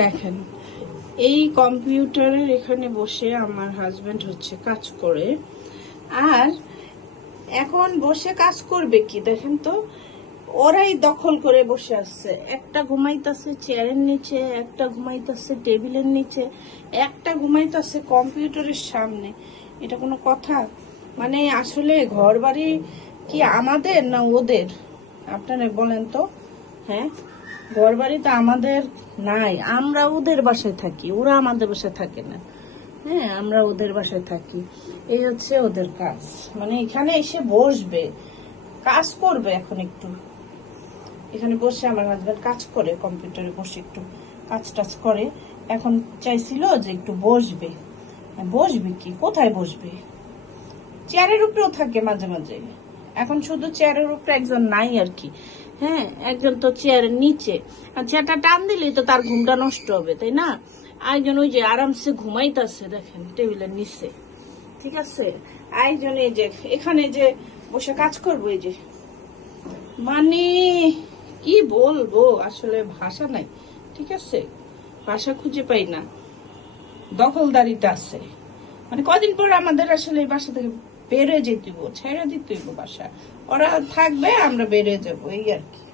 দেখেন, এই কম্পিউটারের এখানে বসে আমার হাজবেন্ড হচ্ছে কাজ করে। আর এখন বসে কাজ করবে কি দেখেন তো, ওরাই দখল করে বসে আছে। একটা ঘুমাইতেছে চেয়ারের নিচে, একটা ঘুমাইতেছে টেবিলের নিচে, একটা ঘুমাইতেছে কম্পিউটারের সামনে। এটা কোনো কথা? মানে আসলে ঘর বাড়ি কি আমাদের না ওদের? আপনারা বলেন তো। হ্যাঁ, ঘর বাড়ি তো আমাদের নাই, আমরা ওদের বাসায় থাকি, ওরা আমাদের বাসায় থাকে না। হ্যাঁ, আমরা ওদের বাসায় থাকি, এই হচ্ছে ওদের কাজ। মানে এখানে এসে বসবে, কাজ করবে। এখন একটু এখানে বসে আমার হাজব্যান্ড কাজ করে, কম্পিউটারে বসে একটু কাজ টাজ করে। এখন চাইছিল যে একটু বসবে। বসবে কি, কোথায় বসবে? চেয়ারের উপরেও থাকে মাঝে মাঝে। এখন শুধু চেয়ারের উপরে একজন নাই আর কি। হ্যাঁ, একজন তো চেয়ারের নিচে, আর চেয়ারটা টান দিলেই তো তার ঘুমটা নষ্ট হবে, তাই না? একজন ওই যে আরামসে ঘুমাইতেছে দেখেন টেবিলের নিচে, ঠিক আছে? একজন এই যে এখানে যে বসে কাজ করবো, এই যে মানে কি বলবো, আসলে ভাষা নাই, ঠিক আছে? ভাষা খুঁজে পাই না, দখলদারিতে আছে। মানে কদিন পর আমাদের আসলে এই বাসা থেকে বের হয়ে যেতে, ছেড়ে দিতে বাসা। ওরা থাকবে, আমরা বের হয়ে যাবো, এই আর কি।